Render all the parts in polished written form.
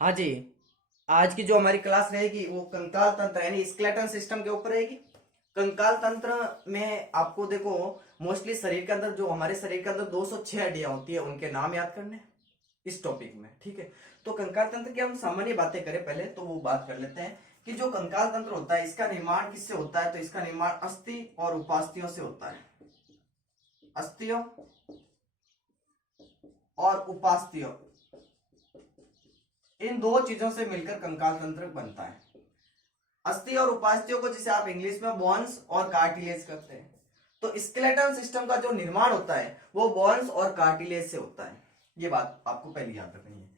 हाँ जी। आज की जो हमारी क्लास रहेगी वो कंकाल तंत्र यानी स्केलेटन सिस्टम के ऊपर रहेगी। कंकाल तंत्र में आपको देखो मोस्टली शरीर के अंदर जो हमारे शरीर के अंदर 206 हड्डियां होती है उनके नाम याद करने हैं इस टॉपिक में। ठीक है, तो कंकाल तंत्र की हम सामान्य बातें करें पहले तो वो बात कर लेते हैं कि जो कंकाल तंत्र होता है इसका निर्माण किससे होता है। तो इसका निर्माण अस्थि और उपास्थियों से होता है। अस्थियों और उपास्थियों, इन दो चीजों से मिलकर कंकाल तंत्र बनता है। अस्थि और उपास्थियों को जिसे आप इंग्लिश में बोन्स और कार्टिलेज कहते हैं। तो स्केलेटन सिस्टम का जो निर्माण होता है वो बोन्स और कार्टिलेज से होता है। ये बात आपको पहले याद रखनी है।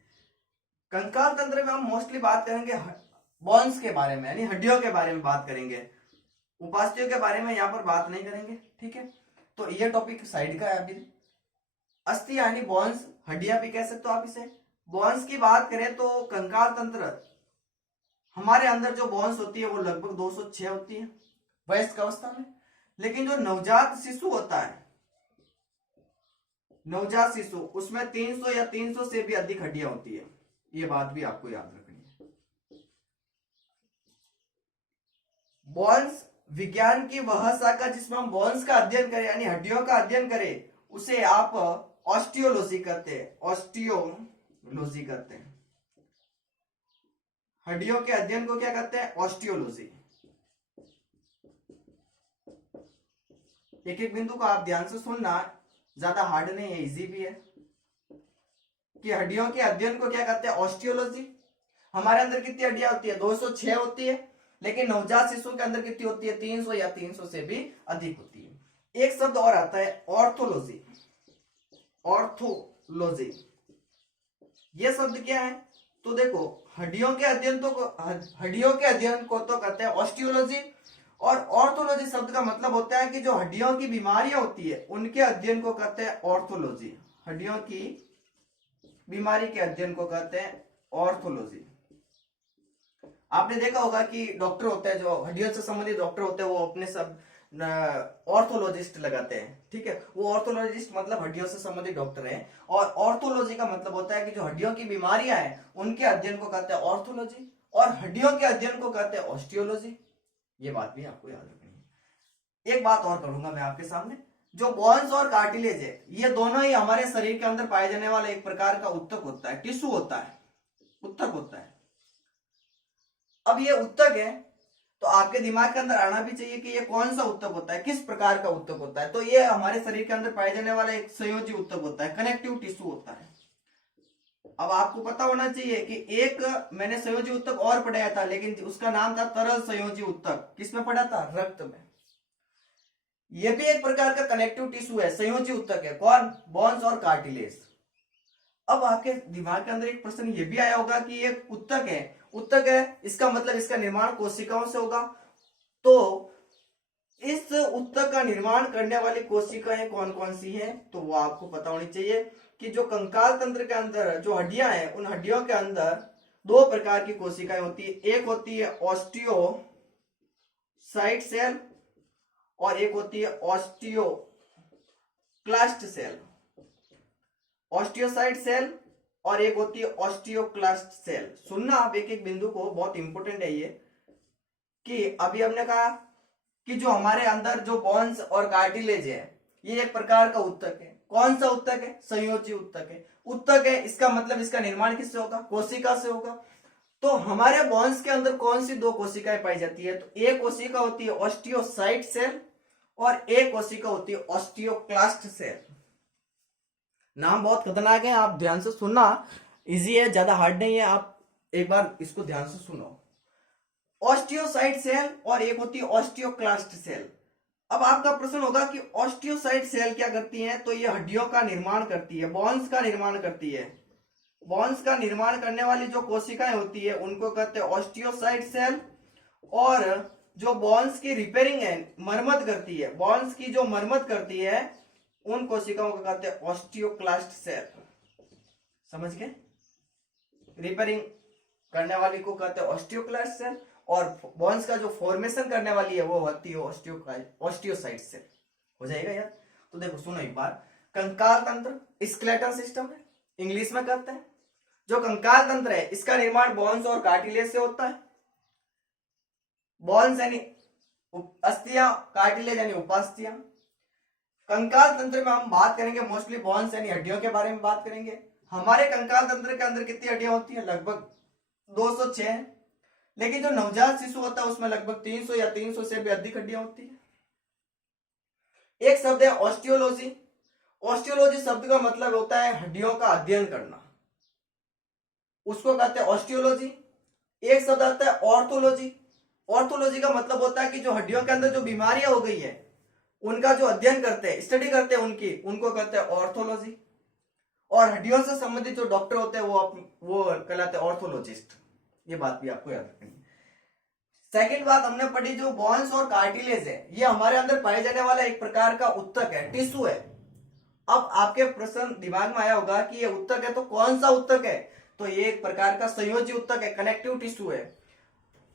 कंकाल तंत्र में हम मोस्टली बात करेंगे बोन्स के बारे में यानी हड्डियों के बारे में बात करेंगे। उपास्थियों के बारे में यहाँ पर बात नहीं करेंगे। ठीक है, तो ये टॉपिक साइड का है अभी। अस्थि यानी बोन्स, हड्डियां भी कह सकते हो आप इसे। बोन्स की बात करें तो कंकाल तंत्र हमारे अंदर जो बोन्स होती है वो लगभग 206 होती है वयस्क अवस्था में। लेकिन जो नवजात शिशु होता है, नवजात शिशु, उसमें 300 या 300 से भी अधिक हड्डियां होती है। ये बात भी आपको याद रखनी है। बोन्स विज्ञान की वह शाखा जिसमें हम बोन्स का अध्ययन करें यानी हड्डियों का अध्ययन करें उसे आप ऑस्टियोलॉजी कहते हैं। ऑस्टियोलॉजी कहते हैं। हड्डियों के अध्ययन को क्या कहते हैं? ऑस्टियोलॉजी। एक एक बिंदु को आप ध्यान से सुनना, ज्यादा हार्ड नहीं है, इजी भी है। कि हड्डियों के अध्ययन को क्या कहते हैं? ऑस्टियोलॉजी। हमारे अंदर कितनी हड्डियां होती है? 206 होती है। लेकिन नवजात शिशु के अंदर कितनी होती है? 300 या 300 से भी अधिक होती है। एक शब्द और आता है ऑर्थोलॉजी। ऑर्थोलॉजी ये शब्द क्या है? तो देखो हड्डियों के अध्ययन को तो कहते हैं ऑस्टियोलॉजी, और ऑर्थोलॉजी शब्द का मतलब होता है कि जो हड्डियों की बीमारियां होती है उनके अध्ययन को कहते हैं ऑर्थोलॉजी। हड्डियों की बीमारी के अध्ययन को कहते हैं ऑर्थोलॉजी। आपने देखा होगा कि डॉक्टर होते हैं, जो हड्डियों से संबंधित डॉक्टर होते हैं, वो अपने सब ऑर्थोलॉजिस्ट लगाते हैं। ठीक है, वो ऑर्थोलॉजिस्ट मतलब हड्डियों से संबंधित डॉक्टर हैं। और ऑर्थोलॉजी का मतलब होता है कि जो हड्डियों की बीमारियां हैं उनके अध्ययन को कहते हैं ऑर्थोलॉजी, और हड्डियों के अध्ययन को कहते हैं ऑस्टियोलॉजी। ये बात भी आपको याद रखनी है। एक बात और करूंगा मैं आपके सामने, जो बोन्स और कार्टिलेज है ये दोनों ही हमारे शरीर के अंदर पाए जाने वाला एक प्रकार का उत्तक होता है, टिश्यू होता है, उत्तक होता है। अब ये उत्तक है तो आपके दिमाग के अंदर आना भी चाहिए कि ये कौन सा उत्तक होता है, किस प्रकार का उत्तक होता है। तो ये हमारे शरीर के अंदर पाए जाने वाला एक संयोजी उत्तक होता है, कनेक्टिव टिश्यू होता है। अब आपको पता होना चाहिए कि एक मैंने संयोजी उत्तक और पढ़ाया था, लेकिन उसका नाम था तरल संयोजी उत्तक। किसमें पढ़ा था? रक्त में। यह भी एक प्रकार का कनेक्टिव टिश्यू है, संयोजी उत्तक है। कौन? बोन्स और कार्टिलेज। अब आपके दिमाग के अंदर एक प्रश्न ये भी आया होगा कि ये उत्तक है, उत्तक है इसका मतलब इसका निर्माण कोशिकाओं से होगा। तो इस उत्तक का निर्माण करने वाली कोशिकाएं कौन कौन सी हैं? तो वो आपको पता होनी चाहिए कि जो कंकाल तंत्र के अंदर जो हड्डियां हैं उन हड्डियों के अंदर दो प्रकार की कोशिकाएं होती है। एक होती है ऑस्टियोसाइट सेल और एक होती है ऑस्टियोक्लास्ट सेल। ऑस्टियोसाइट सेल और एक होती है ऑस्टियोक्लास्ट सेल। सुनना आप एक एक बिंदु को, बहुत इंपॉर्टेंट है ये। कि अभी हमने कहा कि जो हमारे अंदर जो बोन्स और कार्टिलेज है ये एक प्रकार का उत्तक है। कौन सा उत्तक है? संयोजी उत्तक है। उत्तक है इसका मतलब इसका निर्माण किससे होगा? कोशिका से होगा। तो हमारे बोन्स के अंदर कौन सी दो कोशिकाएं पाई जाती है? तो एक कोशिका होती है ऑस्टियोसाइट सेल और एक कोशिका होती है ऑस्टियोक्लास्ट सेल। नाम बहुत खतरनाक है, आप ध्यान से सुनना, इजी है, ज्यादा हार्ड नहीं है। आप एक बार इसको ध्यान से सुनो। ऑस्टियोसाइट सेल और एक होती है ऑस्टियोक्लास्ट सेल। अब आपका प्रश्न होगा कि ऑस्टियोसाइट सेल क्या करती है? तो ये हड्डियों का निर्माण करती है, बोन्स का निर्माण करती है। बोन्स का निर्माण करने वाली जो कोशिकाएं होती है उनको कहते हैं ऑस्टियोसाइट सेल। और जो बोन्स की रिपेयरिंग है, मरम्मत करती है, बोन्स की जो मरम्मत करती है उन कोशिकाओं को कहते हैं ऑस्टियोक्लास्ट सेल। समझ गए? रिपेयरिंग करने वाली को कहते हैं ऑस्टियोक्लास्ट सेल, और बोन्स का जो फॉर्मेशन करने वाली है वो होती है ऑस्टियोसाइट सेल। हो जाएगा यार? तो देखो सुनो एक बार, कंकाल तंत्र स्केलेटन सिस्टम है, इंग्लिश में कहते हैं। जो कंकाल तंत्र है इसका निर्माण बोन्स और कार्टिलेज से होता है। बोन्स यानी अस्थियां, कार्टिलेज यानी उपास्थियां। कंकाल तंत्र में हम बात करेंगे मोस्टली बोन्स यानी हड्डियों के बारे में बात करेंगे। हमारे कंकाल तंत्र के अंदर कितनी हड्डियां होती है? लगभग 206। लेकिन जो नवजात शिशु होता है उसमें लगभग 300 या 300 से भी अधिक हड्डियां होती है। एक शब्द है ऑस्टियोलॉजी। ऑस्टियोलॉजी शब्द का मतलब होता है हड्डियों का अध्ययन करना, उसको कहते हैं ऑस्टियोलॉजी। एक शब्द आता है ऑर्थोलॉजी। ऑर्थोलॉजी का मतलब होता है कि जो हड्डियों के अंदर जो बीमारियां हो गई है उनका जो अध्ययन करते हैं, स्टडी करते हैं उनकी, उनको कहते हैं ऑर्थोलॉजी। और हड्डियों से संबंधित जो डॉक्टर होते हैं वो कहलाते हैं ऑर्थोलॉजिस्ट। ये बात भी आपको याद रखनी है। सेकंड बात हमने पढ़ी, जो बोन्स और कार्टिलेज है ये हमारे अंदर पाए जाने वाला एक प्रकार का उत्तक है, टिश्यू है। अब आपके प्रश्न दिमाग में आया होगा कि ये उत्तक है तो कौन सा उत्तक है? तो ये एक प्रकार का संयोजी उत्तक है, कनेक्टिव टिश्यू है।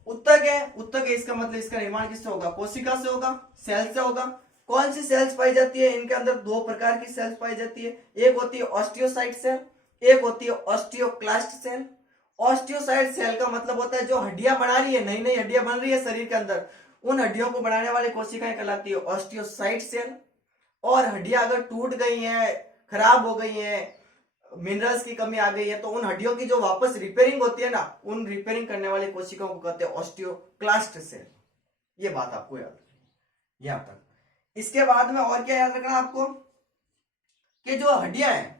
उत्तक है इसका मतलब इसका निर्माण किससे होगा? कोशिका से होगा, सेल से होगा। कौन सी सेल्स पाई जाती है? इनके अंदर दो प्रकार की सेल्स पाई जाती है। एक होती है ऑस्टियोसाइट सेल, एक होती है ऑस्टियोक्लास्ट सेल। ऑस्टियोसाइट सेल का मतलब होता है जो हड्डियां बना रही है, नई नई हड्डियां बन रही है शरीर के अंदर, उन हड्डियों को बनाने वाली कोशिकाएं कहलाती है ऑस्टियोसाइट सेल। और हड्डियां अगर टूट गई हैं, खराब हो गई हैं, मिनरल्स की कमी आ गई है, तो उन हड्डियों की जो वापस रिपेयरिंग होती है ना, उन रिपेयरिंग करने वाली कोशिकाओं को कहते हैं ऑस्टियोक्लास्ट सेल। ये बात आपको याद रखनी, यहां तक। इसके बाद में और क्या याद रखना आपको कि जो हड्डियां हैं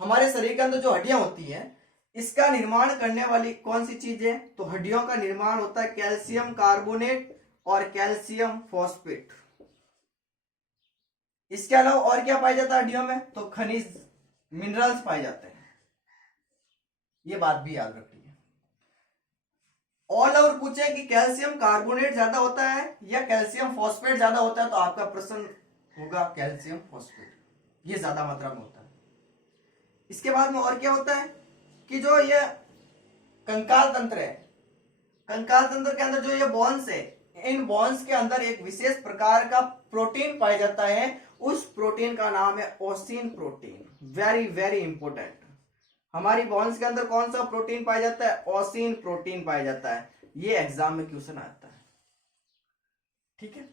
हमारे शरीर के अंदर, जो हड्डियां होती हैं, इसका निर्माण करने वाली कौन सी चीज है? तो हड्डियों का निर्माण होता है कैल्शियम कार्बोनेट और कैल्शियम फॉस्फेट। इसके अलावा और क्या पाया जाता है हड्डियों में? तो खनिज, मिनरल्स पाए जाते हैं। ये बात भी याद रखनी है। ऑल ओवर पूछे कि कैल्शियम कार्बोनेट ज्यादा होता है या कैल्शियम फॉस्फेट ज्यादा होता है, तो आपका प्रश्न होगा कैल्शियम फॉस्फेट, ये ज्यादा मात्रा में होता है। इसके बाद में और क्या होता है कि जो ये कंकाल तंत्र है, कंकाल तंत्र के अंदर जो ये बोन्स है, इन बोन्स के अंदर एक विशेष प्रकार का प्रोटीन पाया जाता है। उस प्रोटीन का नाम है ओसिन प्रोटीन। Very very important. हमारी बोन्स के अंदर कौन सा प्रोटीन पाया जाता है? ओसिन प्रोटीन पाया जाता है। ये एग्जाम में क्वेश्चन आता है, ठीक है।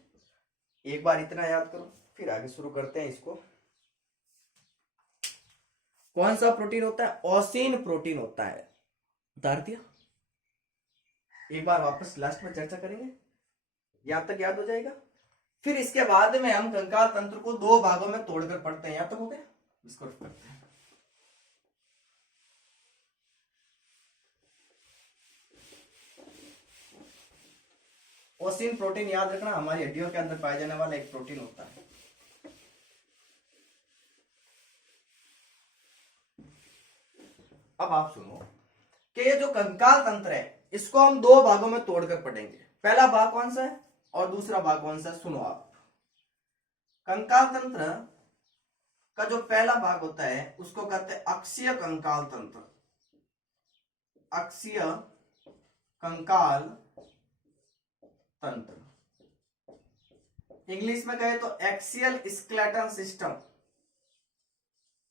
एक बार इतना याद करो, फिर आगे शुरू करते हैं इसको। कौन सा प्रोटीन होता है? ओसिन प्रोटीन होता है। उतार दिया। एक बार वापस लास्ट में चर्चा करेंगे, यहां तक याद हो जाएगा। फिर इसके बाद में हम कंकाल तंत्र को दो भागों में तोड़कर पढ़ते हैं। यहां तक हो गया, इसको करते हैं। ओसिन प्रोटीन याद रखना, हमारी हड्डियों के अंदर पाए जाने वाला एक प्रोटीन होता है। अब आप सुनो कि ये जो कंकाल तंत्र है इसको हम दो भागों में तोड़कर पढ़ेंगे। पहला भाग कौन सा है और दूसरा भाग कौन सा है? सुनो आप। कंकाल तंत्र का जो पहला भाग होता है उसको कहते हैं अक्षीय कंकाल तंत्र। अक्षीय कंकाल तंत्र, इंग्लिश में कहे तो एक्सियल स्केलेटन सिस्टम।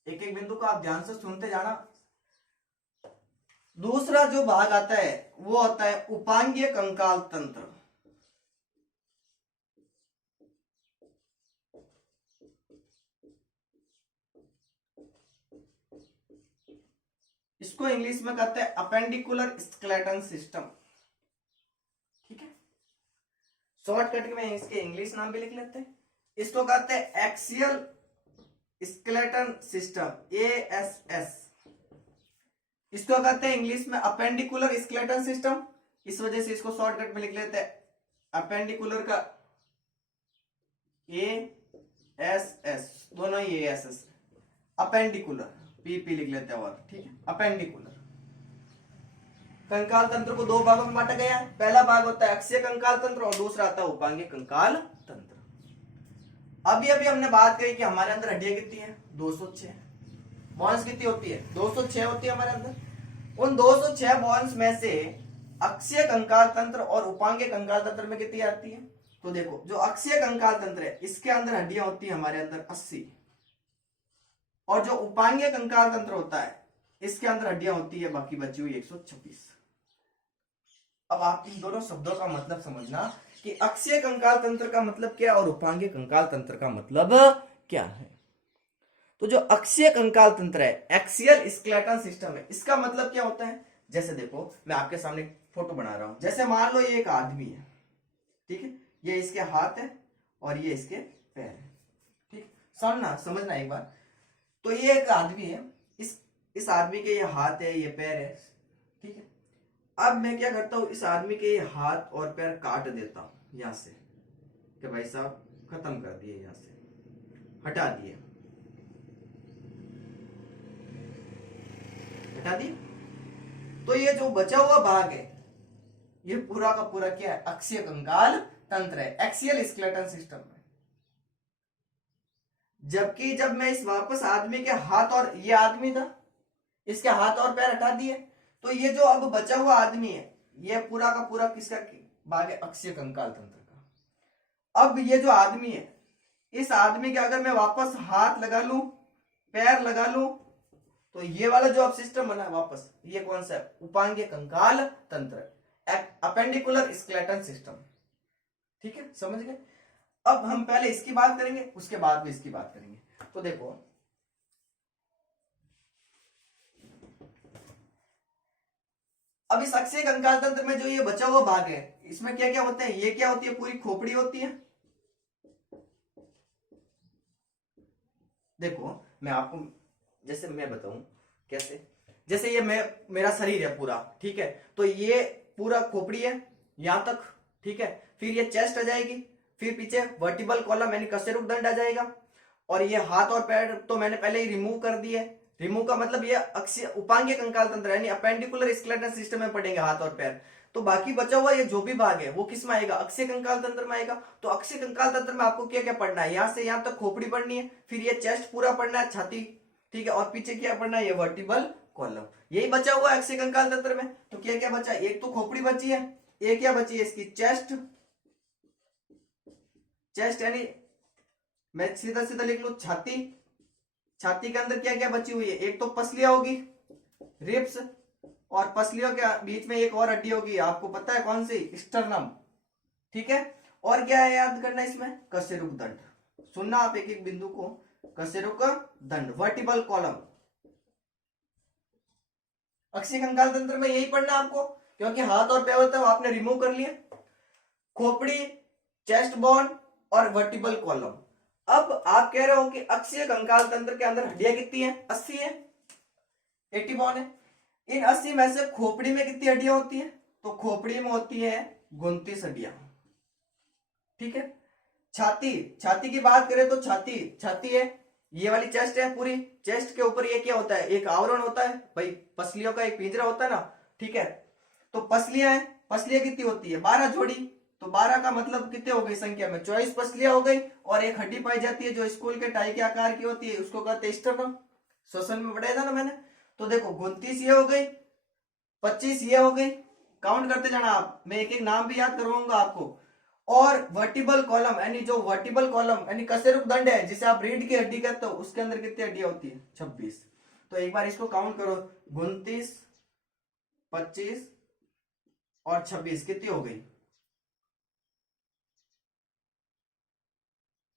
एक एक बिंदु को आप ध्यान से सुनते जाना। दूसरा जो भाग आता है वो होता है उपांगीय कंकाल तंत्र। इसको इंग्लिश में कहते हैं अपेंडिकुलर स्केलेटन सिस्टम, ठीक है। शॉर्टकट में इसके इंग्लिश नाम भी लिख लेते हैं। इसको कहते हैं एक्सियल स्केलेटन सिस्टम, ASS। इसको कहते हैं इंग्लिश में अपेंडिकुलर स्केलेटन सिस्टम। इस वजह से इसको शॉर्टकट में लिख लेते हैं अपेंडिकुलर का ASS, दोनों ही ASS, अपेंडिकुलर PP लिख लेते हैं और, ठीक है। अपेंडिकुलर कंकाल तंत्र को दो भागों में बांटा गया है। पहला भाग होता है अक्षीय कंकाल तंत्र और दूसरा आता है उपांगीय कंकाल तंत्र। अभी अभी हमने बात करी कि हमारे अंदर हड्डियां कितनी है? 206। बोन्स कितनी होती है? 206 होती है हमारे अंदर। उन 206 बोन्स में से अक्षीय कंकाल तंत्र और उपांगीय कंकाल तंत्र में कितनी आती है? तो देखो, जो अक्षीय कंकाल तंत्र है इसके अंदर हड्डियां होती है हमारे अंदर 80, और जो उपांगीय कंकाल तंत्र होता है इसके अंदर हड्डियां होती है, बाकी बची हुई 126। अब आप इन दोनों शब्दों का मतलब समझना कि अक्षीय कंकाल तंत्र का मतलब क्या और उपांगीय कंकाल तंत्र का मतलब क्या है। तो जो अक्षीय कंकाल तंत्र है, एक्सियल स्केलेटन सिस्टम है, इसका मतलब क्या होता है। जैसे देखो मैं आपके सामने फोटो बना रहा हूं, जैसे मान लो ये एक आदमी है, ठीक है, ये इसके हाथ है और ये इसके पैर है, ठीक, समझना एक बार। तो ये एक आदमी है, इस आदमी के ये हाथ है, ये पैर है, ठीक है। अब मैं क्या करता हूं, इस आदमी के ये हाथ और पैर काट देता हूं यहां से, कि भाई साहब खत्म कर दिए, यहां से हटा दिए, हटा दिए। तो ये जो बचा हुआ भाग है, ये पूरा का पूरा क्या है, अक्षीय कंकाल तंत्र है, एक्सियल स्केलेटन सिस्टम है। जबकि जब मैं इस वापस आदमी के हाथ, और ये आदमी था, इसके हाथ और पैर हटा दिए, तो ये जो अब बचा हुआ आदमी है, ये पूरा का पूरा किसका भाग है, अक्षीय कंकाल तंत्र का। अब ये जो आदमी है, इस आदमी के अगर मैं वापस हाथ लगा लूं, पैर लगा लूं, तो ये वाला जो अब सिस्टम बना वापस, ये कौन सा है, उपांगीय कंकाल तंत्र, अपेंडिकुलर स्केलेटन सिस्टम, ठीक है, समझ गए। अब हम पहले इसकी बात करेंगे, उसके बाद भी इसकी बात करेंगे। तो देखो अब इस अक्षीय कंकाल तंत्र में जो ये बचा हुआ भाग है, इसमें क्या क्या होता है, ये क्या होती है, पूरी खोपड़ी होती है। देखो मैं आपको, जैसे मैं बताऊं कैसे, जैसे ये मेरा शरीर है पूरा, ठीक है, तो ये पूरा खोपड़ी है यहां तक, ठीक है, फिर ये चेस्ट आ जाएगी, फिर पीछे वर्टिबल कॉलम यानी कशेरुकदंड आ जाएगा, और ये हाथ और पैर तो मैंने पहले ही रिमूव कर दिए। रिमूव का मतलब ये अक्षीय उपांगीय कंकाल तंत्र यानी अपेंडिकुलर स्केलेटन सिस्टम में पड़ेंगे हाथ और पैर। तो बाकी बचा हुआ ये जो भी भाग है वो किस में आएगा, अक्षीय कंकाल तंत्र में आएगा। तो अक्षीय कंकाल तंत्र में आपको क्या क्या पढ़ना है, यहां से यहां तक खोपड़ी पढ़नी है, फिर ये चेस्ट पूरा पढ़ना है, छाती, ठीक है, और पीछे क्या पढ़ना है, ये वर्टिबल कॉलम, यही बचा हुआ है अक्षीय कंकाल तंत्र में। तो क्या क्या बचा, एक तो खोपड़ी बची है, एक क्या बची है इसकी चेस्ट, चेस्ट यानी मैं सीधा सीधा लिख लू छाती, छाती के अंदर क्या क्या बची हुई है, एक तो पसलियां होगी, रिब्स, और पसलियों के बीच में एक और हड्डी होगी, आपको पता है कौन सी, स्टर्नम, ठीक है। और क्या है याद करना इसमें, कशेरुकदंड, सुनना आप एक एक बिंदु को, कशेरुकदंड, वर्टिबल कॉलम। अक्षीय कंकाल तंत्र में यही पढ़ना आपको, क्योंकि हाथ और पैर होता है वो आपने रिमूव कर लिए, खोपड़ी, चेस्ट बोन और वर्टिबल कॉलम। अब आप कह रहे हो कि अक्षीय कंकाल तंत्र के अंदर हड्डियां कितनी है, 80 है, 81 है। इन 80 में से खोपड़ी में कितनी हड्डियां होती है, तो खोपड़ी में होती है 29 हड्डियां, ठीक है। छाती, छाती की बात करें तो छाती, छाती है, ये वाली चेस्ट है पूरी, चेस्ट के ऊपर ये क्या होता है, एक आवरण होता है भाई, पसलियों का एक पिंजरा होता है ना, ठीक है। तो पसलियां है, पसलियां कितनी होती है, 12 जोड़ी, तो 12 का मतलब कितने हो गई संख्या में, 24 पसलियां हो गई, और एक हड्डी पाई जाती है जो स्कूल के टाई के आकार की होती है, उसको कहते हैं स्टर्नम, श्वसन में पढ़ाया था ना मैंने। तो देखो 29 ये हो गई, 25 ये हो गई, काउंट करते जाना आप, मैं एक एक नाम भी याद करवाऊंगा आपको। और वर्टिबल कॉलम यानी जो वर्टिबल कॉलम यानी कशेरुकदंड है, जिसे आप रीढ़ की हड्डी कहते हो, उसके अंदर कितनी हड्डियां होती है, 26। तो एक बार इसको काउंट करो, 29, 25 और 26 कितनी हो गई,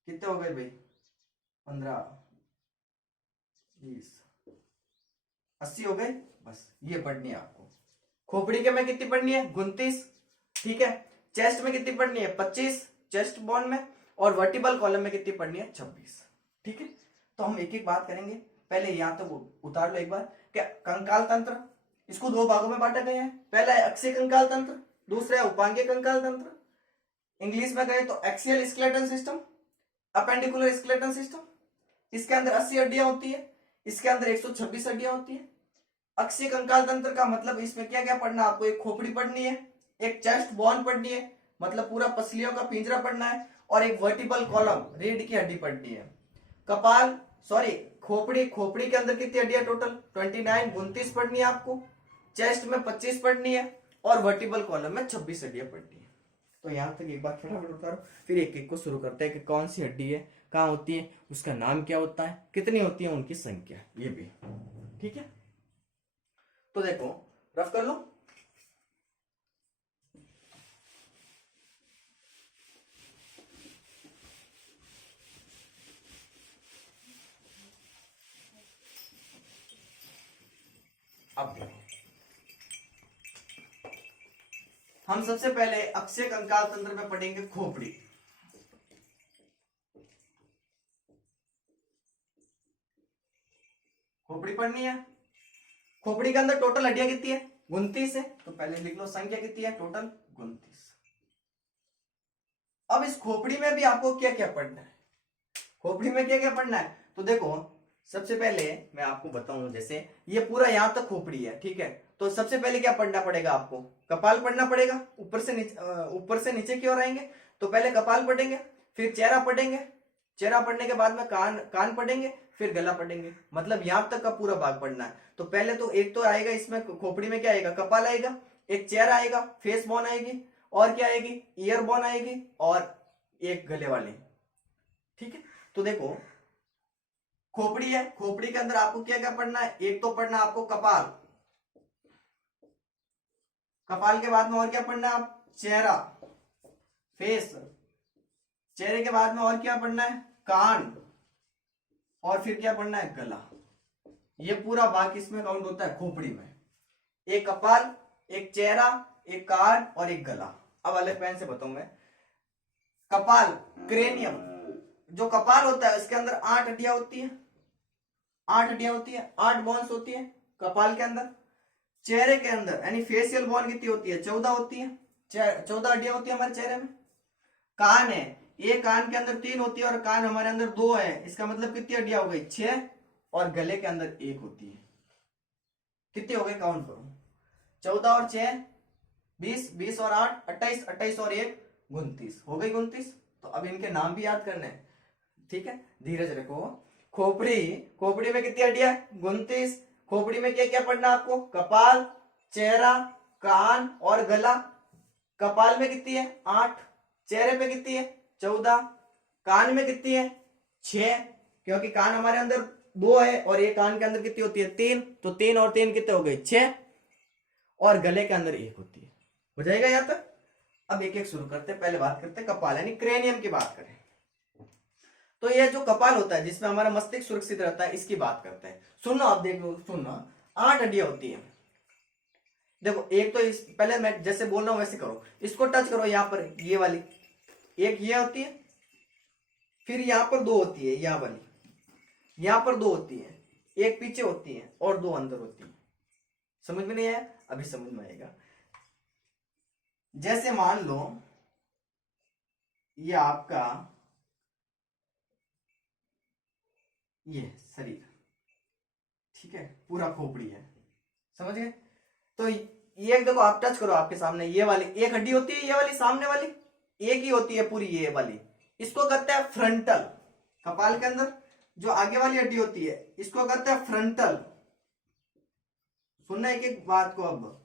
कितने हो गए भाई, 15, 20, 80 हो गए। बस ये पढ़नी है आपको। खोपड़ी के में कितनी पढ़नी है, 29, ठीक है। चेस्ट में कितनी पढ़नी है, 25 चेस्ट बोन में, और वर्टिबल कॉलम में कितनी पढ़नी है, 26, ठीक है। तो हम एक एक बात करेंगे, पहले यहां तो उतार लो एक बार, क्या कंकाल तंत्र, इसको दो भागों में बांटा गया है, पहला है अक्षीय कंकाल तंत्र, दूसरा है उपांगीय कंकाल तंत्र। इंग्लिश में कहें तो axial skeleton system, appendicular skeleton system. इसके अंदर 80 हड्डियां होती है, इसके अंदर 126 हड्डियां होती है। अक्षीय कंकाल तंत्र का मतलब इसमें क्या क्या पढ़ना, आपको एक खोपड़ी पढ़नी है, एक चेस्ट बोन पढ़नी है, मतलब पूरा पसलियों का पिंजरा पढ़ना है, और एक वर्टिबल कॉलम रीढ़ की हड्डी पढ़नी है। कपाल सॉरी खोपड़ी, खोपड़ी के अंदर कितनी हड्डियां टोटल, 29 29 पढ़नी है आपको, चेस्ट में 25 पढ़नी है, और वर्टिबल कॉलम में 26 हड्डियां पढ़नी है। तो यहां तक एक बार फटाफट उतारो, फिर एक एक को शुरू करते हैं कि कौन सी हड्डी है, कहाँ होती है, उसका नाम क्या होता है, कितनी होती है उनकी संख्या, ये भी, ठीक है। तो देखो रफ कर लो। अब देखो, हम सबसे पहले अक्षय कंकाल तंत्र में पढ़ेंगे खोपड़ी। खोपड़ी पढ़नी है। खोपड़ी के अंदर टोटल हड्डियां कितनी है? 29 है। तो पहले लिख लो संख्या कितनी है टोटल? 29। अब इस खोपड़ी में भी आपको क्या क्या पढ़ना है? खोपड़ी में क्या क्या पढ़ना है? तो देखो सबसे पहले मैं आपको बताऊं, जैसे ये पूरा यहां तक खोपड़ी है, ठीक है। तो सबसे पहले क्या पढ़ना पड़ेगा आपको? कपाल पढ़ना पड़ेगा। ऊपर से नीचे की ओर आएंगे तो पहले कपाल पढ़ेंगे, फिर चेहरा पढ़ेंगे, चेहरा पढ़ने के बाद में कान पढ़ेंगे, फिर गला पढ़ेंगे। मतलब यहां तक का पूरा भाग पढ़ना है। तो पहले तो एक तो आएगा इसमें खोपड़ी में, क्या आएगा? कपाल आएगा, एक चेहरा आएगा, फेस बोन आएगी, और क्या आएगी? ईयर बोन आएगी, और एक गले वाली, ठीक है। तो देखो खोपड़ी है, खोपड़ी के अंदर आपको क्या क्या पढ़ना है? एक तो पढ़ना आपको कपाल, कपाल के बाद में और क्या पढ़ना है? आप चेहरा, फेस, चेहरे के बाद में और क्या पढ़ना है? कान, और फिर क्या पढ़ना है? गला। ये पूरा भाग इसमें काउंट होता है खोपड़ी में। एक कपाल, एक चेहरा, एक कान और एक गला। अब अलग पेन से बताऊं मैं। कपाल, क्रेनियम, जो कपाल होता है उसके अंदर 8 हड्डियां होती है, 8 हड्डियां होती है, 8 बोन्स होती है कपाल के अंदर। चेहरे के अंदर यानी फेशियल बोन कितनी होती है? 14 होती है, 14 हड्डियां होती है हमारे चेहरे में। कान है, एक कान के अंदर 3 होती है और कान हमारे अंदर 2 है, इसका मतलब कितनी हड्डियां हो गई? 6। और गले के अंदर 1 होती है। कितनी हो गई? काउंट करो। 14 और 6 20, 20 और 8 28, 28 और 1 29, हो गई 29। तो अब इनके नाम भी याद करने हैं, ठीक है। धीरज रखो। खोपड़ी, खोपड़ी में कितनी हड्डियां? 29। खोपड़ी में क्या क्या पढ़ना आपको? कपाल, चेहरा, कान और गला। कपाल में कितनी है? 8। चेहरे पे कितनी है? 14। कान में कितनी है? 6, क्योंकि कान हमारे अंदर 2 है, और एक कान के अंदर कितनी होती है? 3। तो 3 और 3 कितने हो गए? 6। और गले के अंदर 1 होती है। हो जाएगा यहाँ तक? अब एक एक शुरू करते हैं। पहले बात करते हैं कपाल यानी क्रेनियम की बात करें। तो ये जो कपाल होता है जिसमें हमारा मस्तिष्क सुरक्षित रहता है, इसकी बात करते हैं। सुनो, आप देखो, सुनना। 8 हड्डियां होती है। देखो एक तो इस पहले मैं जैसे बोल रहा हूं वैसे करो, इसको टच करो यहां पर, ये वाली एक ये होती है, फिर यहां पर 2 होती है, यहां वाली यहां पर 2 होती है, एक पीछे होती है और 2 अंदर होती है। समझ में नहीं आया? अभी समझ में आएगा। जैसे मान लो ये आपका ये शरीर, ठीक है, पूरा खोपड़ी है, समझ गए? तो ये देखो, आप टच करो, आपके सामने ये वाली एक हड्डी होती है, ये वाली सामने वाली एक ही होती है पूरी, ये वाली, इसको कहते हैं फ्रंटल। कपाल के अंदर जो आगे वाली हड्डी होती है इसको कहते हैं फ्रंटल। सुनना एक एक बात को। अब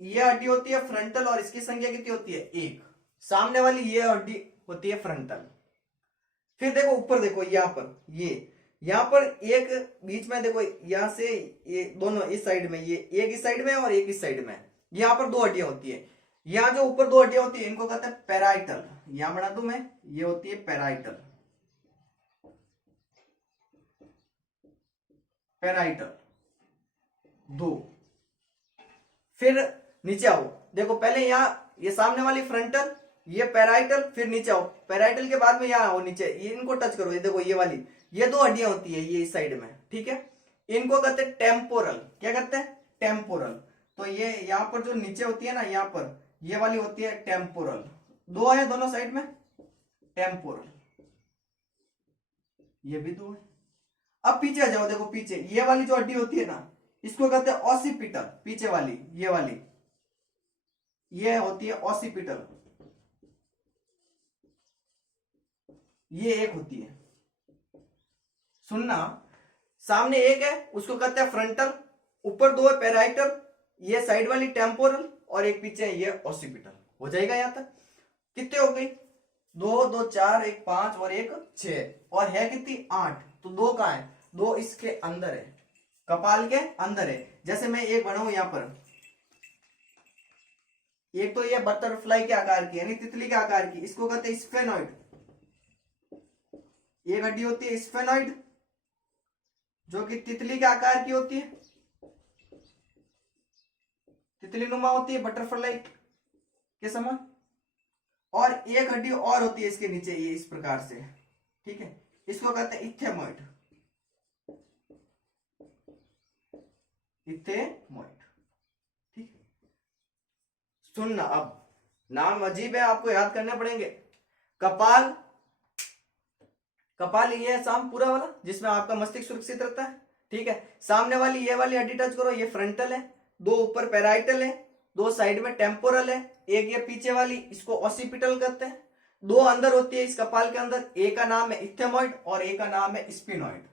ये हड्डी होती है फ्रंटल और इसकी संख्या कितनी होती है? 1। सामने वाली ये हड्डी होती है फ्रंटल। फिर देखो ऊपर, देखो यहां पर, ये यहां पर एक बीच में देखो, यहां से ये दोनों इस साइड में, ये एक इस साइड में और एक इस साइड में, यहां पर 2 हड्डियां होती है। यहां जो ऊपर 2 हड्डियां होती है इनको कहते हैं पैराइटल। यहां बना दूं मैं, ये होती है पैराइटल, पैराइटल 2। फिर नीचे आओ, देखो पहले यहां ये सामने वाली फ्रंटल, ये पैराइटल, फिर नीचे आओ, पैराइटल के बाद में यहां आओ नीचे, ये इनको टच करो, ये देखो ये वाली, ये 2 हड्डियां होती है ये इस साइड में, ठीक है। इनको कहते हैं टेम्पोरल। क्या कहते हैं? टेम्पोरल। तो ये यहां पर जो नीचे होती है ना, यहां पर ये वाली होती है टेम्पोरल। 2 है दोनों साइड में, टेम्पोरल। ये भी 2 है। अब पीछे आ जाओ, देखो पीछे ये वाली जो हड्डी होती है ना, इसको कहते हैं ऑसिपिटल। पीछे वाली ये वाली, ये होती है ऑसिपिटल, ये एक होती है। सुनना, सामने एक है उसको कहते हैं फ्रंटल, ऊपर 2 है पैराइटल, ये साइड वाली टेम्पोरल, और एक पीछे है ये ऑसिपिटल। हो जाएगा यहां तक? कितने हो गई? 2 2 4, 1 5 और 1 6, और है कितनी? 8। तो 2 कहां है? 2 इसके अंदर है, कपाल के अंदर है। जैसे मैं एक बनाऊं यहाँ पर, एक तो ये बटरफ्लाई के आकार की यानी तितली के आकार की, इसको कहते हैं स्फेनॉइड। एक हड्डी होती है स्फेनॉइड जो कि तितली के आकार की होती है, तितली नुमा होती है बटरफ्लाई के समान। और एक हड्डी और होती है इसके नीचे, ये इस प्रकार से, ठीक है, इसको कहते हैं इथेमॉइड। इथेमॉइड, ठीक है। सुनना, अब नाम अजीब है, आपको याद करने पड़ेंगे। कपाल, कपाल ये है साम पूरा वाला जिसमें आपका मस्तिष्क सुरक्षित रहता है, ठीक है। सामने वाली ये वाली हड्डी टच करो, ये फ्रंटल है, दो ऊपर पैराइटल है, दो साइड में टेम्पोरल है, एक ये पीछे वाली इसको ऑसिपिटल कहते हैं। दो अंदर होती है इस कपाल के अंदर, एक का नाम है इथेमॉइड और एक का नाम है स्पिनॉइड।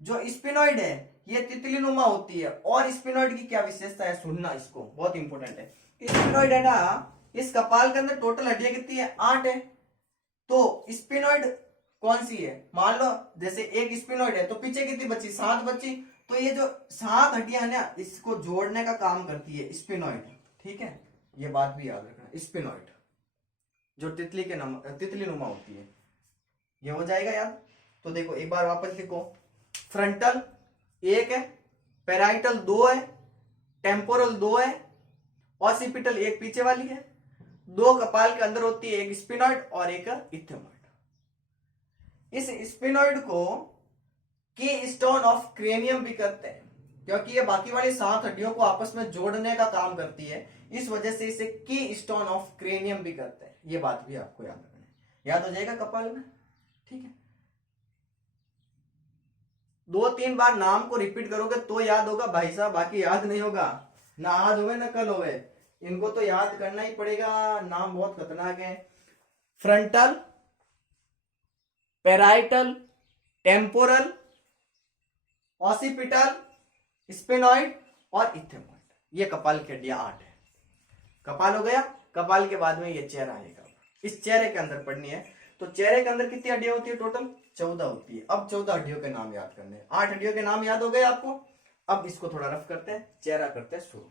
जो स्पिनॉइड है ये तितली नुमा होती है। और स्पिनॉइड की क्या विशेषता है सुनना, इसको बहुत इंपॉर्टेंट है। स्पिनॉइड है ना, इस कपाल के अंदर टोटल हड्डियां कितनी है, 8 है। तो स्पिनॉइड कौन सी है, मान लो जैसे एक स्पिनॉइड है तो पीछे कितनी बची, 7 बची। तो ये जो 7 हड्डियां है ना, इसको जोड़ने का काम करती है स्पिनॉइड, ठीक है। ये बात भी याद रखना, स्पिनॉइड जो तितली नुमा होती है, ये हो जाएगा याद। तो देखो एक बार वापस लिखो, फ्रंटल 1 है, पैराइटल 2 है, टेम्पोरल 2 है, ऑसिपिटल एक पीछे वाली है, दो कपाल के अंदर होती है, एक स्पिनॉइड और एक इथेमॉइड। इस स्पिनॉइड को की स्टोन ऑफ क्रेनियम भी कहते हैं, क्योंकि ये बाकी वाली 7 हड्डियों को आपस में जोड़ने का काम करती है, इस वजह से इसे की स्टोन ऑफ क्रेनियम भी कहते हैं। ये बात भी आपको याद रखना है, याद हो जाएगा कपाल में, ठीक है। 2-3 बार नाम को रिपीट करोगे तो याद होगा भाई साहब, बाकी याद नहीं होगा, ना आज होवे ना कल होवे, इनको तो याद करना ही पड़ेगा, नाम बहुत खतरनाक है। Frontal, parietal, temporal, occipital, sphenoid और इथेमॉइड, ये कपाल की हड्डियां 8 है। कपाल हो गया, कपाल के बाद में ये चेहरा आएगा। इस चेहरे के अंदर पढ़नी है, तो चेहरे के अंदर कितनी हड्डियां होती है, टोटल 14 होती है। अब 14 हड्डियों के नाम याद करने हैं, 8 हड्डियों के नाम याद हो गए आपको। अब इसको थोड़ा रफ करते हैं, चेहरा करते हैं शुरू।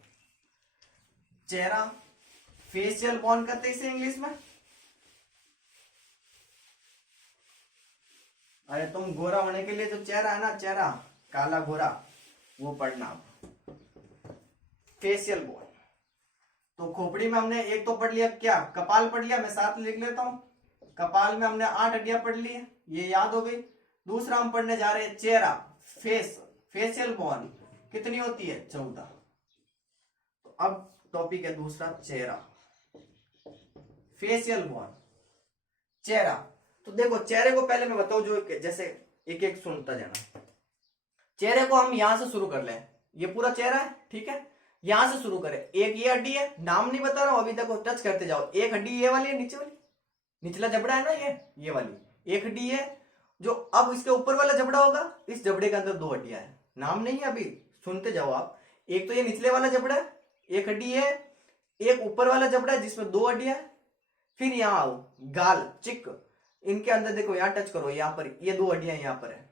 चेहरा, फेशियल बोन कहते हैं इसे इंग्लिश में। अरे तुम गोरा होने के लिए जो चेहरा है ना, चेहरा काला गोरा, वो पढ़ना आप। फेशियल बोन, तो खोपड़ी में हमने एक तो पढ़ लिया, क्या कपाल पढ़ लिया, मैं साथ लिख लेता हूं। कपाल में हमने 8 हड्डियां पढ़ ली है, ये याद हो गई। दूसरा हम पढ़ने जा रहे हैं चेहरा, फेस, फेशियल बोन कितनी होती है, 14। तो अब टॉपिक है दूसरा चेहरा, फेशियल बोन, चेहरा। तो देखो चेहरे को पहले मैं बताऊं, जो जैसे एक एक सुनता जाना। चेहरे को हम यहां से शुरू कर लें, ये पूरा चेहरा है, ठीक है। यहां से शुरू करें, एक ये हड्डी है, नाम नहीं बता रहा हूं अभी, देखो टच करते जाओ। एक हड्डी ये वाली है, नीचे वाली, निचला जबड़ा है ना ये वाली एक हड्डी है। जो अब इसके ऊपर वाला जबड़ा होगा, इस जबड़े के अंदर 2 हड्डियां है, नाम नहीं है अभी, सुनते जाओ आप। एक तो ये निचले वाला जबड़ा है, एक हड्डी है, एक ऊपर वाला जबड़ा है जिसमें 2 हड्डियां है। फिर यहां आओ, गाल, चिक, इनके अंदर देखो, यहां टच करो, यहां पर ये 2 हड्डियां यहां पर है।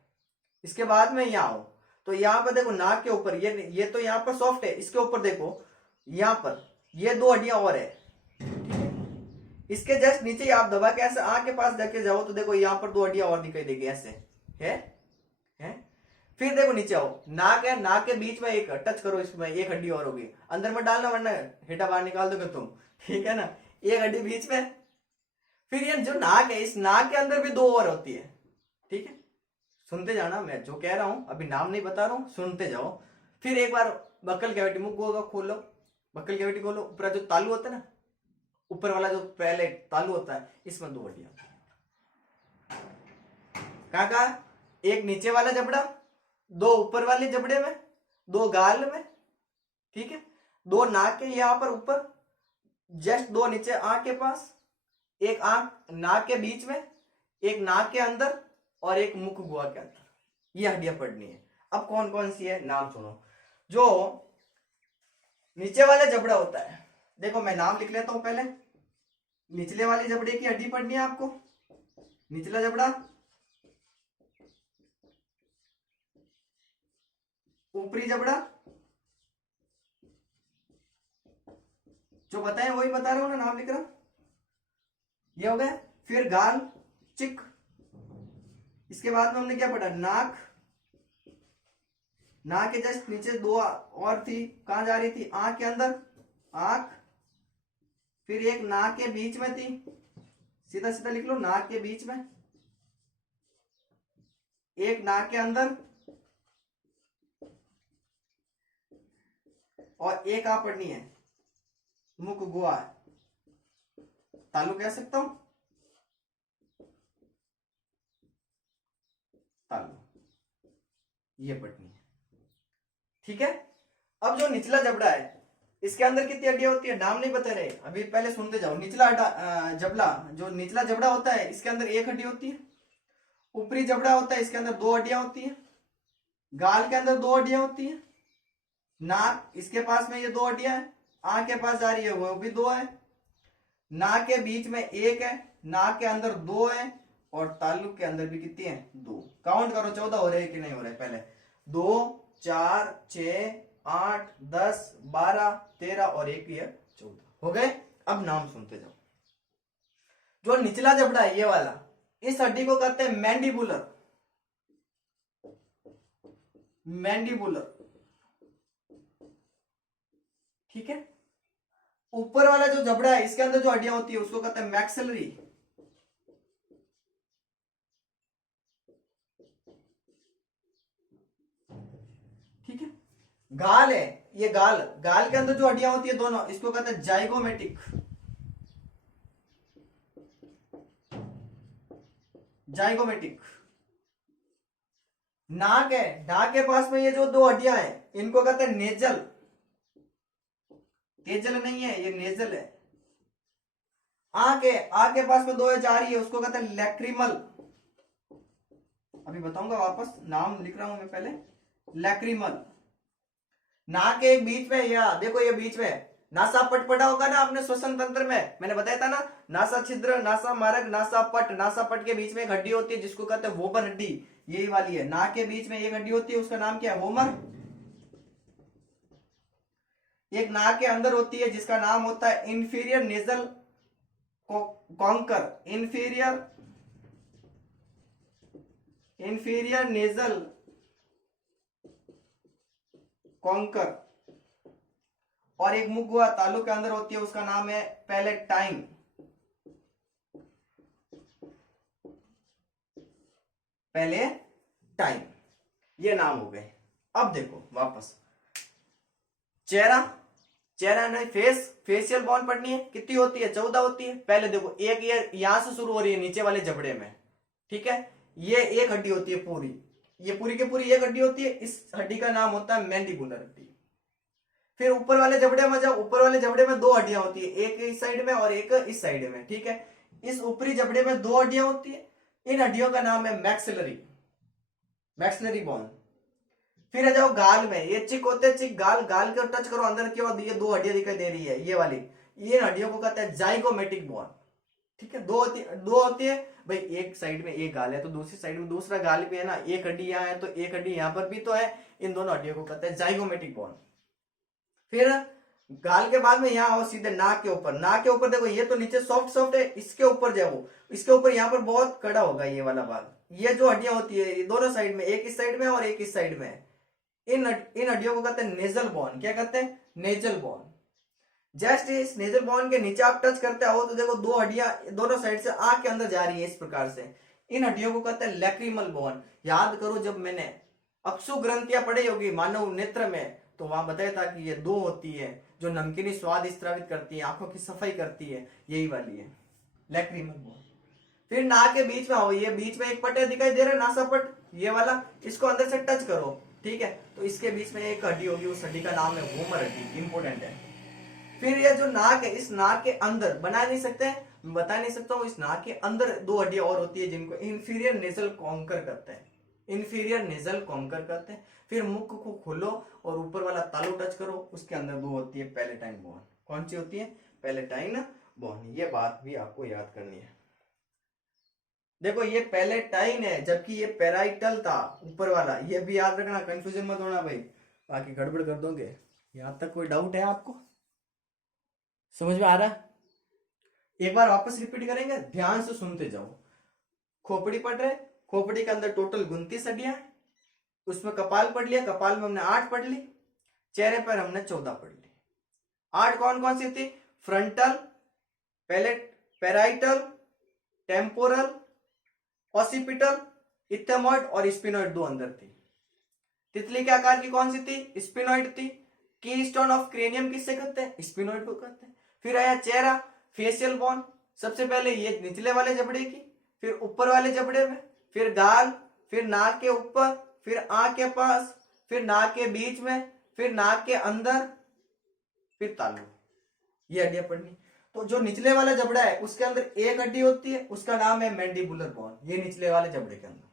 इसके बाद में यहां आओ, तो यहां पर देखो नाक के ऊपर ये तो यहां पर सॉफ्ट है, इसके ऊपर देखो यहां पर ये 2 हड्डियां और है, ठीक है। इसके जस्ट नीचे आप दबा के ऐसे आंख के पास जाके जाओ तो देखो यहां पर 2 हड्डियां और दिखाई देगी, ऐसे है। फिर देखो नीचे आओ, नाक है, नाक के बीच में एक टच करो, इसमें एक हड्डी और होगी, अंदर में डालना वरना हेठा बाहर निकाल दोगे तुम, ठीक है ना। एक हड्डी बीच में, फिर ये जो नाक है, इस नाक के अंदर भी 2 और होती है, ठीक है। सुनते जाना, मैं जो कह रहा हूं अभी नाम नहीं बता रहा हूं, सुनते जाओ। फिर एक बार बक्कल कैविटी, मुंह को खोल लो, बक्कल कैविटी खोलो, ऊपर जो तालू होता है ना, ऊपर वाला जो पहले तालू होता है, इसमें 2 हड्डियां। कहा, एक नीचे वाला जबड़ा, 2 ऊपर वाले जबड़े में, 2 गाल में, ठीक है, 2 नाक के यहां पर ऊपर, जस्ट 2 नीचे आंख के पास, एक आंख नाक के बीच में, एक नाक के अंदर और एक मुख गुहा के अंदर, ये हड्डियां पढ़नी है। अब कौन कौन सी है नाम सुनो। जो नीचे वाला जबड़ा होता है, देखो मैं नाम लिख लेता हूं पहले। निचले वाले जबड़े की हड्डी पढ़नी है आपको, निचला जबड़ा, ऊपरी जबड़ा, जो बताए वही बता रहा हूं ना, नाम लिख रहा हूं। ये हो गया। फिर गाल, चिक। इसके बाद में हमने क्या पढ़ा, नाक। नाक के जस्ट नीचे दो और थी, कहां जा रही थी, आंख के अंदर, आंख। फिर एक नाक के बीच में थी, सीधा सीधा लिख लो, नाक के बीच में, एक नाक के अंदर, और एक आ पढ़नी है, मुख गुआ, तालु कह सकता हूं, तालु, ये पढ़नी है। ठीक है। अब जो निचला जबड़ा है, इसके अंदर कितनी हड्डियां होती है, नाम नहीं बता रहे अभी, पहले सुनते जाओ। निचला जबड़ा, जो निचला जबड़ा होता है इसके अंदर एक हड्डी होती है। ऊपरी जबड़ा होता है, इसके अंदर दो हड्डियां होती है। गाल के अंदर दो हड्डियां होती है। नाक, इसके पास में ये दो हड्डियां हैं, आंख के पास जा रही है वो भी दो है। नाक के बीच में एक है, नाक के अंदर दो है, और ताल्लुक के अंदर भी कितनी है, दो। काउंट करो 14 हो रहे हैं कि नहीं हो रहे, पहले 2 4 6 8 10 12 13 और एक ही है 14 हो गए। अब नाम सुनते जाओ। जो निचला जबड़ा है ये वाला, इस हड्डी को कहते हैं मैंडिबुलर, मैंडिबुलर। ठीक है। ऊपर वाला जो जबड़ा है इसके अंदर जो हड्डियां होती है उसको कहते हैं मैक्सिलरी। ठीक है। गाल है, ये गाल, गाल के अंदर जो हड्डियां होती है दोनों, इसको कहते हैं जाइगोमेटिक, जाइगोमेटिक। नाक है, नाक के पास में ये जो दो हड्डियां हैं इनको कहते हैं नेजल, तेजल नहीं है ये, नेजल है। आंख है, आंख के पास में दो जा रही है, उसको कहते हैं लैक्रिमल। अभी बताऊंगा वापस, नाम लिख रहा हूं मैं पहले, लैक्रिमल। नाक के एक बीच में, या देखो ये बीच में नासा पट पड़ा होगा ना आपने श्वसन तंत्र में, मैंने बताया था ना, नासा छिद्र, नासा मार्ग, नासा पट। नासा पट के बीच में एक हड्डी होती है जिसको कहते हैं वोमर हड्डी, यही वाली है। नाक के बीच में एक हड्डी होती है, उसका नाम क्या है, वोमर। एक नाक के अंदर होती है जिसका नाम होता है inferior nasal conquer, inferior nasal conquer. और एक मुख गुहा तालु के अंदर होती है, उसका नाम है पैलेटाइन, पैलेटाइन। ये नाम हो गए। अब देखो वापस, चेहरा, चेहरा नहीं, फेस, फेशियल बोन पढ़नी है, कितनी होती है, 14 होती है। पहले देखो, एक ये यहां से शुरू हो रही है नीचे वाले जबड़े में, ठीक है, ये एक हड्डी होती है पूरी, ये पूरी की पूरी एक हड्डी होती है, इस हड्डी का नाम होता है मैंडिबुलर हड्डी। फिर ऊपर वाले जबड़े में जाओ, ऊपर वाले जबड़े में दो हड्डियां होती है, एक इस साइड में और एक इस साइड में, ठीक है। इस ऊपरी जबड़े में दो हड्डियां होती है, इन हड्डियों का नाम है मैक्सिलरी, मैक्सिलरी बोन। फिर आ जाओ गाल में, ये चिक होते हैं, चिक गाल, गाल को टच करो अंदर की ओर, ये दो हड्डियां दिखाई दे रही है, ये वाली, ये हड्डियों को कहते हैं जाइगोमेटिक बोन। ठीक है, दो होती है भाई, एक साइड में एक गाल है तो दूसरी साइड में दूसरा गाल भी है ना, एक हड्डी यहाँ है तो एक हड्डी यहाँ पर भी तो है, इन दोनों हड्डियों को कहते हैं जाइगोमेटिक बोन। फिर गाल के बाद में यहाँ आओ सीधे नाक के ऊपर, नाक के ऊपर देखो ये तो नीचे सॉफ्ट सॉफ्ट है, इसके ऊपर जाओ, इसके ऊपर यहाँ पर बहुत कड़ा होगा ये वाला भाग, ये जो हड्डियां होती है ये दोनों साइड में, एक इस साइड में और एक इस साइड में, इन हड्डियों को कहते हैं नेजल बोन। क्या कहते हैं, नेजल बोन। जस्ट इस नेजल बोन के नीचे आप टच करते हो तो देखो दो हड्डियां दोनों साइड से आंख के अंदर जा रही है इस प्रकार से, इन हड्डियों को कहते हैं लैक्रिमल बोन। याद करो, जब मैंने अक्षु ग्रंथियां पढ़ी होगी मानव नेत्र में तो वहां बताया था कि ये दो होती है जो नमकीनी स्वाद स्त्रावित करती है, आंखों की सफाई करती है, यही वाली है लैक्रिमल बोन। फिर नाक के बीच में आओ, ये बीच में एक पट्टे दिखाई दे रहा है, नासा पट, ये वाला, इसको अंदर से टच करो, ठीक है, तो इसके बीच में एक हड्डी होगी, उस हड्डी का नाम है वोमर हड्डी, इंपोर्टेंट है। फिर ये जो नाक है, इस नाक के अंदर बना नहीं सकते, बता नहीं सकता हूँ, इस नाक के अंदर दो हड्डियां और होती है जिनको इंफीरियर नेजल कॉन्कर करते हैं, इंफीरियर नेजल कॉन्कर करते हैं। फिर मुख को खोलो और ऊपर वाला तालु टच करो, उसके अंदर दो होती है पैलेटाइन बोन। कौन सी होती है, पैलेटाइन बोन। ये बात भी आपको याद करनी है। देखो ये पैलेटाइन है जबकि ये पेराइटल था ऊपर वाला, ये भी याद रखना, कंफ्यूजन मत होना भाई, बाकी गड़बड़ कर दोगे। यहां तक कोई डाउट है आपको, समझ में आ रहा है? एक बार वापस रिपीट करेंगे, ध्यान से सुनते जाओ। खोपड़ी पढ़ रहे, खोपड़ी के अंदर टोटल 29 हड्डियां, उसमें कपाल पढ़ लिया, कपाल में हमने 8 पढ़ ली, चेहरे पर हमने 14 पढ़ ली। 8 कौन कौन सी थी? फ्रंटल, पेराइटल, टेम्पोरल, ऑसिपिटल, इथेमॉइड और स्पिनॉइड 2 अंदर थी। तितली के आकार की कौन सी थी? स्पिनॉइड थी। कीस्टोन ऑफ क्रेनियम किससे कहते हैं? स्पिनॉइड को कहते हैं। फिर आया चेहरा, फेशियल बोन, सबसे पहले ये निचले वाले जबड़े की, फिर ऊपर वाले जबड़े में, फिर गाल, फिर नाक के ऊपर, फिर आंख के पास, फिर नाक के बीच में, फिर नाक के अंदर, फिर तालू। ये हड्डियां पढ़नी। तो जो निचले वाला जबड़ा है उसके अंदर एक हड्डी होती है, उसका नाम है मैंडिबुलर बोन, ये निचले वाले जबड़े के अंदर।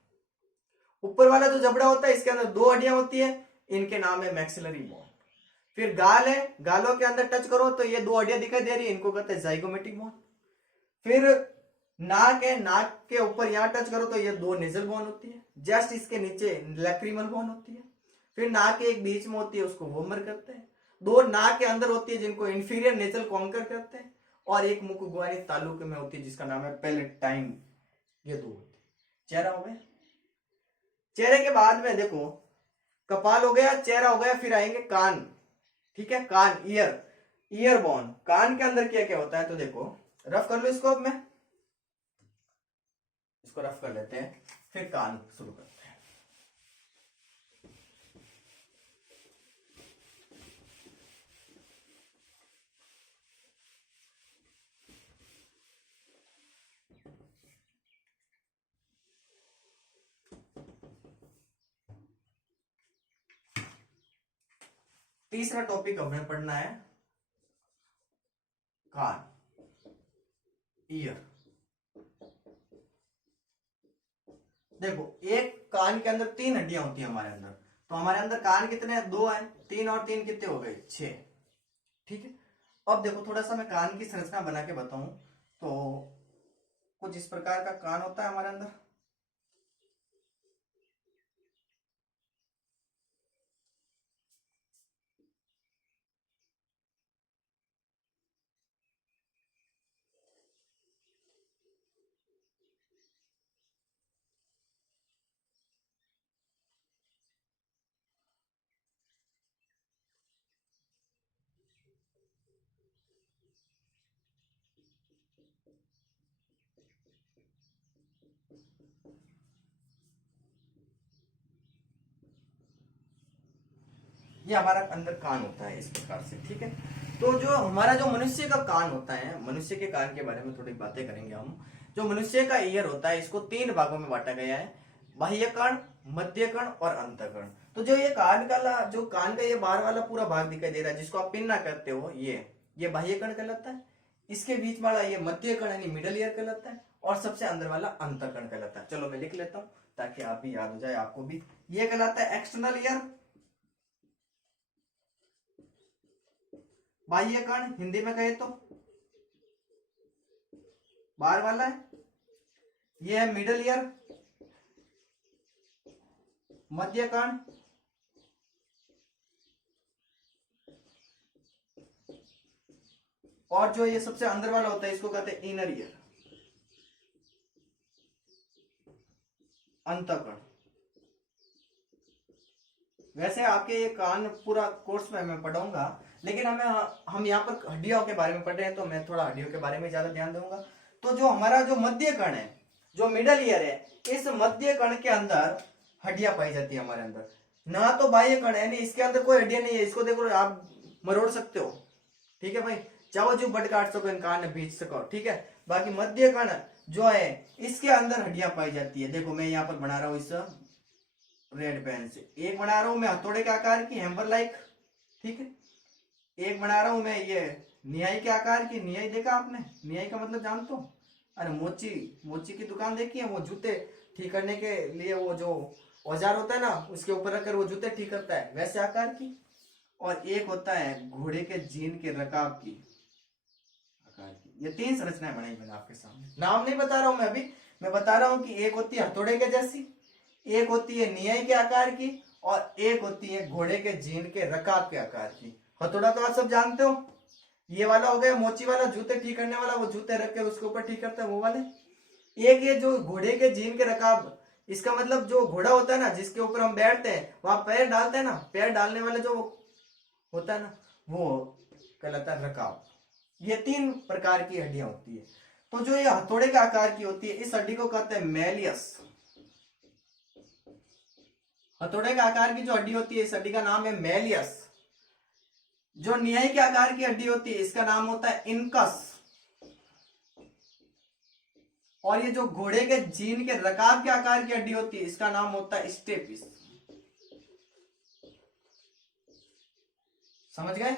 ऊपर वाला जो जबड़ा होता है इसके अंदर 2 हड्डियां होती है, इनके नाम है मैक्सिलरी बोन। फिर गाल है, गालों के अंदर टच करो तो ये 2 हड्डियां दिखाई दे रही है, इनको कहते हैं जाइगोमेटिक बोन। फिर नाक है, नाक के ऊपर यहां टच करो तो ये 2 नेजल बोन होती है, जस्ट इसके नीचे लैक्रिमल बोन होती है। फिर नाक के एक बीच में होती है, उसको वोमर कहते हैं। 2 नाक के अंदर होती है जिनको इंफीरियर नेजल कॉन्कर कहते हैं, और एक मुखगुआनी तालुक में होती है जिसका नाम है पैलेटाइन। ये 2 होती है। चेहरा हो गया। चेहरे के बाद में देखो, कपाल हो गया, चेहरा हो गया, फिर आएंगे कान। ठीक है, कान, ईयर बोन। कान के अंदर क्या क्या होता है तो देखो, रफ कर लो इसको। अब मैं इसको रफ कर लेते हैं, फिर कान शुरू करते हैं। तीसरा टॉपिक हमें पढ़ना है कान, ईयर। देखो, एक कान के अंदर 3 हड्डियां होती है हमारे अंदर, तो हमारे अंदर कान कितने हैं? 2 हैं। 3 और 3 कितने हो गए? 6। ठीक है। अब देखो, थोड़ा सा मैं कान की संरचना बना के बताऊं तो कुछ इस प्रकार का कान होता है हमारे अंदर। ये हमारा अंदर कान होता है इस प्रकार से। ठीक है। तो जो हमारा जो मनुष्य का कान होता है, मनुष्य के कान के बारे में थोड़ी बातें करेंगे हम। जो मनुष्य का ईयर होता है इसको 3 भागों में बांटा गया है, बाह्य कण, मध्य कण और अंतःकण। तो जो ये कान का ये बाहर वाला पूरा भाग दिखाई दे रहा है जिसको आप पिन्ना कहते हो, ये बाह्य कण कहलाता है। इसके बीच वाला ये मध्य कण यानी मिडल ईयर कहलाता है, और सबसे अंदर वाला अंतःकण कहलाता है। चलो मैं लिख लेता हूँ ताकि आप भी याद हो जाए आपको भी। ये कहलाता है एक्सटर्नल ईयर, बाह्य कण हिंदी में कहे तो बाहर वाला है। ये है मिडल ईयर, मध्य कण, और जो ये सबसे अंदर वाला होता है इसको कहते हैं इनर ईयर, अंतःकण। वैसे आपके ये कान पूरा कोर्स में मैं पढ़ाऊंगा, लेकिन हम यहाँ पर हड्डियों के बारे में पढ़ रहे हैं तो मैं थोड़ा हड्डियों के बारे में ज्यादा ध्यान दूंगा। तो जो हमारा जो मध्य कण है, जो मिडल ईयर है, इस मध्य कण के अंदर हड्डियां पाई जाती है हमारे अंदर। ना तो बाह्य कण है, नहीं इसके अंदर कोई हड्डियां नहीं है, इसको देखो आप मरोड़ सकते हो। ठीक है भाई, चाहो जो बट काट सको, इन कान बीच सको। ठीक है। बाकी मध्य कण जो है इसके अंदर हड्डियां पाई जाती है। देखो मैं यहाँ पर बना रहा हूँ इस रेड पेन से, एक बना रहा हूं मैं हथौड़े के आकार की, हैम्बर लाइक। ठीक है। एक बना रहा हूं मैं ये नियाई के आकार की। नियाई देखा आपने? नियाई का मतलब जानते हो? अरे मोची की दुकान देखी है, वो जूते ठीक करने के लिए वो जो औजार होता है ना उसके ऊपर रखकर वो जूते ठीक करता है, वैसे आकार की। और एक होता है घोड़े के जीन के रकाब की आकार की। ये 3 संरचनाएं बनाई मैंने आपके सामने। नाम नहीं बता रहा हूं मैं अभी, मैं बता रहा हूं कि एक होती है हथौड़े के जैसी, एक होती है नियाई के आकार की, और एक होती है घोड़े के जीन के रकाब के आकार की। हथौड़ा तो आप सब जानते हो, ये वाला हो गया मोची वाला, जूते ठीक करने वाला, वो जूते रख के उसके ऊपर ठीक करता है वो वाले। एक ये जो घोड़े के जीन के रकाब, इसका मतलब जो घोड़ा होता है ना जिसके ऊपर हम बैठते हैं, वहां पैर डालते हैं ना, पैर डालने वाले जो होता है ना, वो कहलाता है रकाब। ये 3 प्रकार की हड्डियां होती है। तो जो ये हथौड़े के आकार की होती है, इस हड्डी को कहते हैं मैलियस। हथौड़े के आकार की जो हड्डी होती है, इस हड्डी का नाम है मैलियस। जो न्याय के आकार की हड्डी होती है, इसका नाम होता है इनकस। और ये जो घोड़े के जीन के रकाब के आकार की हड्डी होती है, इसका नाम होता है स्टेपिस। समझ गए?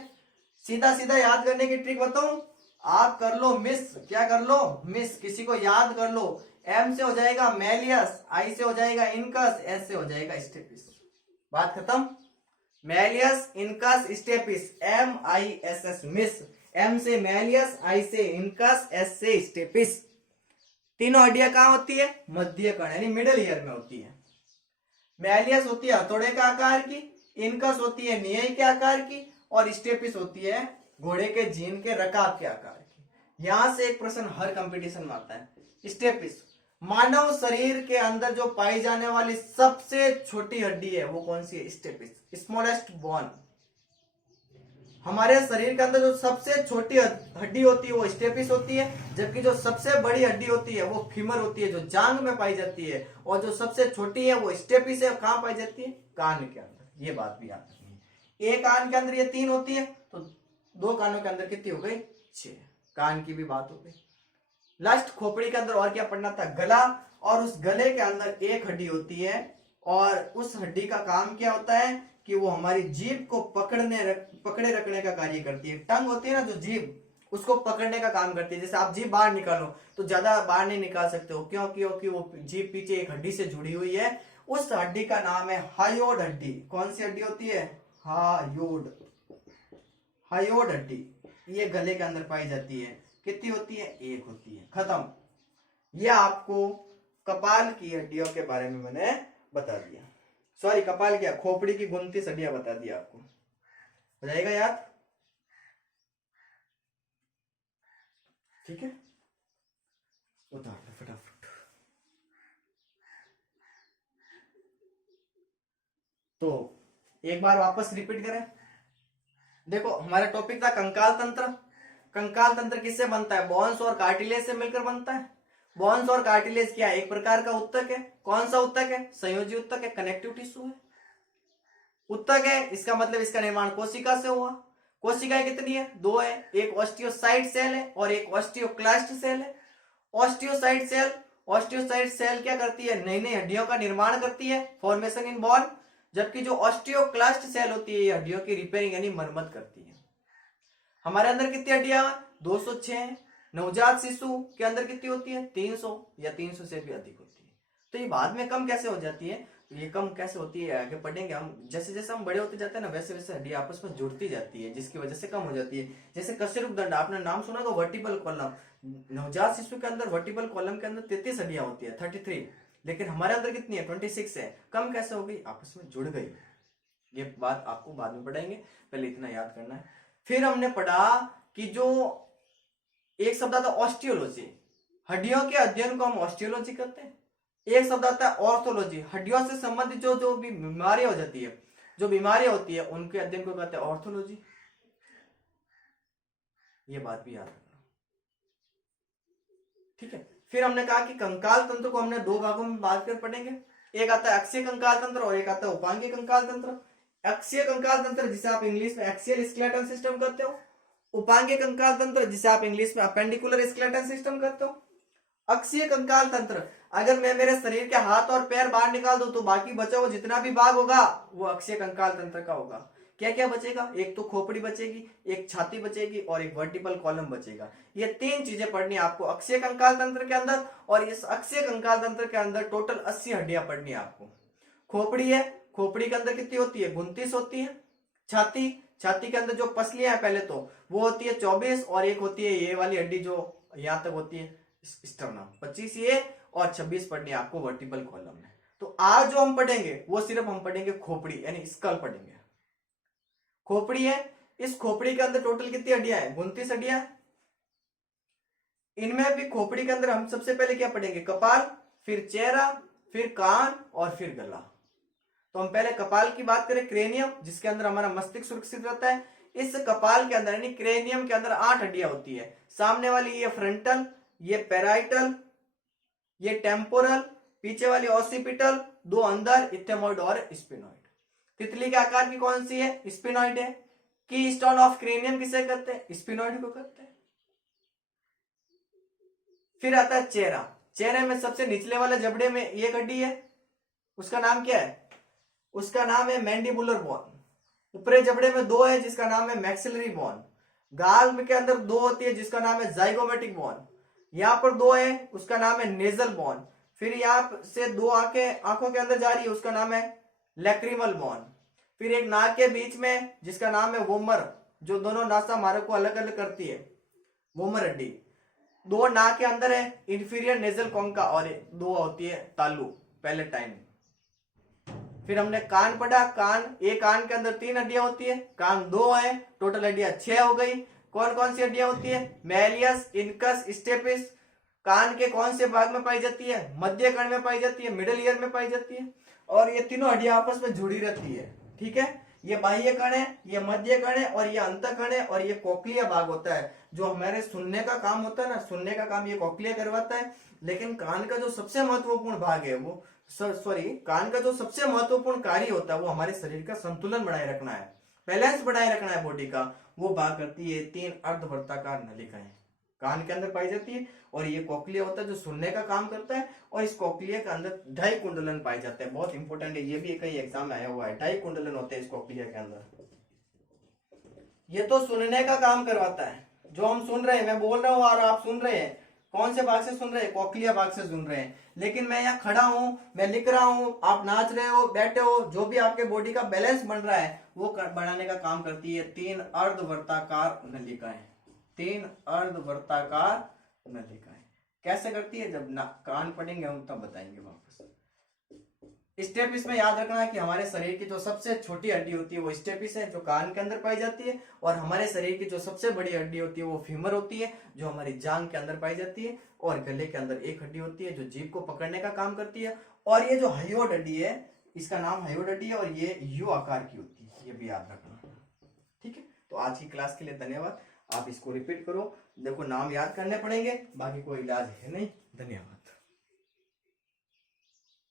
सीधा सीधा याद करने की ट्रिक बताऊं, आप कर लो मिस, क्या कर लो मिस, किसी को याद कर लो। एम से हो जाएगा मैलियस, आई से हो जाएगा इनकस, एस से हो जाएगा स्टेपिस। बात खत्म। Malleus, incus, stapes, MISS miss. M से मैलियस, आई से इनकस, एस से स्टेपिस। तीनों हड्डियां कहां होती है? मध्य कर्ण यानी मिडिल ईयर में होती है। मैलियस होती है हथौड़े का आकार की, इनकस होती है न्याय के आकार की, और स्टेपिस होती है घोड़े के जीन के रकाब के आकार की। यहां से एक प्रश्न हर कंपटीशन में आता है। स्टेपिस, मानव शरीर के अंदर जो पाई जाने वाली सबसे छोटी हड्डी है वो कौन सी है? Stapes, smallest bone. हमारे शरीर के अंदर जो सबसे छोटी हड्डी होती है वो स्टेपिस होती है, जबकि जो सबसे बड़ी हड्डी होती है वो फीमर होती है, जो जांग में पाई जाती है। और जो सबसे छोटी है वो स्टेपिस है। कहां पाई जाती है? कान के अंदर। ये बात भी याद रखनी है। एक कान के अंदर ये 3 होती है, तो 2 कानों के अंदर कितनी हो गई? 6। कान की भी बात हो गई। लास्ट खोपड़ी के अंदर और क्या पढ़ना था? गला। और उस गले के अंदर एक हड्डी होती है, और उस हड्डी का काम क्या होता है कि वो हमारी जीभ को पकड़े रखने का कार्य करती है। टंग होती है ना जो जीभ, उसको पकड़ने का काम करती है। जैसे आप जीभ बाहर निकालो तो ज्यादा बाहर नहीं निकाल सकते हो, क्यों? क्योंकि वो जीभ पीछे एक हड्डी से जुड़ी हुई है। उस हड्डी का नाम है हायोड हड्डी। कौन सी हड्डी होती है? हायोड। हायोड हड्डी ये गले के अंदर पाई जाती है। कितनी होती है? 1 होती है। खत्म। यह आपको कपाल की हड्डियों के बारे में मैंने बता दिया। सॉरी, कपाल क्या, खोपड़ी की 29 हड्डियां बता दिया आपको। हो जाएगा याद? ठीक है, उतार दो फटाफट। तो एक बार वापस रिपीट करें। देखो, हमारा टॉपिक था कंकाल तंत्र। कंकाल तंत्र किससे बनता है? बोन्स और कार्टिलेज से मिलकर बनता है। बोन्स और कार्टिलेज क्या है? एक प्रकार का ऊतक है। कौन सा ऊतक है? संयोजी ऊतक है, कनेक्टिव टिश्यू है। ऊतक है, इसका मतलब इसका निर्माण कोशिका से हुआ। कोशिकाएं कितनी है? 2 है। एक ऑस्टियोसाइट सेल है और एक ऑस्टियोक्लास्ट सेल है। ऑस्टियोसाइट सेल क्या करती है? नई नई हड्डियों का निर्माण करती है, फॉर्मेशन इन बोन। जबकि जो ऑस्टियोक्लास्ट सेल होती है, ये हड्डियों की रिपेयरिंग यानी मरम्मत करती है। हमारे अंदर कितनी हड्डियां? 206 है। नवजात शिशु के अंदर कितनी होती है? 300 या 300 से भी अधिक होती है। तो ये बाद में कम कैसे हो जाती है? ये कम कैसे होती है आगे पढ़ेंगे हम। जैसे जैसे हम बड़े होते जाते हैं ना, वैसे वैसे हड्डियां आपस में जुड़ती जाती है, जिसकी वजह से कम हो जाती है। जैसे कशेरुक दंड, आपने नाम सुना तो वर्टिबल कॉलम। नवजात शिशु के अंदर वर्टिबल कॉलम के अंदर 33 हड्डियां होती है, 33। लेकिन हमारे अंदर कितनी है? 26 है। कम कैसे हो गई? आपस में जुड़ गई। ये बात आपको बाद में पढ़ाएंगे, पहले इतना याद करना है। फिर हमने पढ़ा कि जो एक शब्द आता है ऑस्टियोलॉजी, हड्डियों के अध्ययन को हम ऑस्टियोलॉजी करते हैं। एक शब्द आता है ऑर्थोलॉजी, हड्डियों से संबंधित जो जो भी बीमारियां हो जाती है, जो बीमारियां होती है उनके अध्ययन को कहते हैं ऑर्थोलॉजी। ये बात भी याद रखना, ठीक है। फिर हमने कहा कि कंकाल तंत्र को हमने 2 भागों में बात कर पढ़ेंगे। एक आता है अक्षीय कंकाल तंत्र और एक आता है उपांगीय कंकाल तंत्र। अक्षीय कंकाल तंत्र जिसे आप इंग्लिश में एक्सियल स्केलेटन सिस्टम कहते हो। उपांगीय कंकाल तंत्र जिसे आप इंग्लिश में अपेंडिकुलर स्केलेटन सिस्टम कहते हो। अक्षीय कंकाल तंत्र, अगर मैं मेरे शरीर के हाथ और पैर बाहर निकाल दूं तो बाकी बचा हुआ जितना भी भाग होगा वो अक्षीय कंकाल तंत्र का होगा। क्या क्या बचेगा? एक तो खोपड़ी बचेगी, एक छाती बचेगी और एक वर्टिबल कॉलम बचेगा। ये 3 चीजें पढ़नी है आपको अक्षीय कंकाल तंत्र के अंदर। और इस अक्षीय कंकाल तंत्र के अंदर टोटल 80 हड्डियां पढ़नी है आपको। खोपड़ी है, खोपड़ी के अंदर कितनी होती है? 29 होती है। छाती, छाती के अंदर जो पसलियां है पहले तो वो होती है 24, और एक होती है ये वाली हड्डी जो यहां तक होती है स्टर्नम, 25 ये और 26 पढ़नी है आपको वर्टिबल कॉलम में। तो आज जो हम पढ़ेंगे वो सिर्फ हम पढ़ेंगे खोपड़ी यानी स्कल पढ़ेंगे। खोपड़ी है, इस खोपड़ी के अंदर टोटल कितनी हड्डियां हैं? 29 हड्डियां। इनमें भी खोपड़ी के अंदर हम सबसे पहले क्या पढ़ेंगे? कपाल, फिर चेहरा, फिर कान और फिर गला। तो हम पहले कपाल की बात करें, क्रेनियम, जिसके अंदर हमारा मस्तिष्क सुरक्षित रहता है। इस कपाल के अंदर यानी क्रेनियम के अंदर 8 हड्डियां होती है। सामने वाली ये फ्रंटल, ये पैराइटल, ये टेम्पोरल, पीछे वाली ऑसिपिटल, 2 अंदर इथेमॉइड और स्पिनॉइड। तितली के आकार की कौन सी है? स्पिनॉइड है। की स्टोन ऑफ क्रेनियम किसे कहते हैं? स्पिनॉइड को कहते हैं। फिर आता है चेहरा। चेहरे में सबसे निचले वाले जबड़े में एक हड्डी है, उसका नाम क्या है? उसका नाम है मैंडिबुलर बोन। ऊपरी जबड़े में 2 है, जिसका नाम है मैक्सिलरी बोन। गाल के अंदर 2 होती है, जिसका नाम है जाइगोमेटिक बोन। यहाँ पर 2 है, उसका नाम है नेजल बोन। फिर यहाँ से 2 आंखों के अंदर जा रही है, उसका नाम है लैक्रिमल बोन। फिर एक नाक के बीच में, जिसका नाम है वोमर, जो दोनों नासा मार्ग को अलग अलग करती है, वोमर हड्डी। 2 नाक के अंदर है इंफीरियर नेजल कॉन्का, और 2 होती है तालु, पैलेटाइन। फिर हमने कान पढ़ा। एक कान के अंदर 3 हड्डियां होती है, कान 2 है, टोटल हड्डियां 6 हो गई। कौन कौन सी हड्डियां होती है? Malleus, incus, stapes. कान के कौन से भाग में पाई जाती है? मध्य कण में पाई जाती है, मिडिल ईयर में पाई जाती है। और ये तीनों हड्डियां आपस में जुड़ी रहती है, ठीक है। ये बाह्य कण है, ये मध्य कण है, और ये अंत कण है, और ये कोक्लिया भाग होता है, जो हमारे सुनने का काम होता है ना, सुनने का काम ये कोक्लिया करवाता है। लेकिन कान का जो सबसे महत्वपूर्ण भाग है वो कान का जो सबसे महत्वपूर्ण कार्य होता है वो हमारे शरीर का संतुलन बनाए रखना है, बैलेंस बनाए रखना है बॉडी का। वो भाग करती है 3 अर्धवर्ताकार नलिकाएं, कान के अंदर पाई जाती है। और ये कोक्लिया होता है जो सुनने का काम करता है, और इस कोक्लिया के अंदर ढाई कुंडलन पाए जाते हैं। बहुत इंपॉर्टेंट है, ये भी कई एग्जाम में आया हुआ है। ढाई कुंडलन होते हैं इस कोक्लिया के अंदर। ये तो सुनने का काम करवाता है, जो हम सुन रहे हैं, मैं बोल रहा हूँ और आप सुन रहे हैं। कौन से भाग से सुन रहे हैं? कोक्लिया भाग से सुन रहे हैं। लेकिन मैं यहाँ खड़ा हूं, मैं लिख रहा हूं, आप नाच रहे हो, बैठे हो, जो भी आपके बॉडी का बैलेंस बन रहा है वो बनाने का काम करती है 3 अर्धवर्ताकार नलिकाएं। 3 अर्धवर्ताकार नलिकाएं कैसे करती है, जब कान पढ़ेंगे हम तब बताएंगे वापस। स्टेपिस में याद रखना है कि हमारे शरीर की जो सबसे छोटी हड्डी होती है वो स्टेपिस है, जो कान के अंदर पाई जाती है। और हमारे शरीर की जो सबसे बड़ी हड्डी होती है वो फीमर होती है, जो हमारी जांघ के अंदर पाई जाती है। और गले के अंदर एक हड्डी होती है जो जीभ को पकड़ने का काम करती है। और ये जो हायोड हड्डी है, इसका नाम हायोड हड्डी है, और ये यू आकार की होती है, ये भी याद रखना, ठीक है। तो आज की क्लास के लिए धन्यवाद। आप इसको रिपीट करो, देखो नाम याद करने पड़ेंगे, बाकी कोई इलाज है नहीं। धन्यवाद।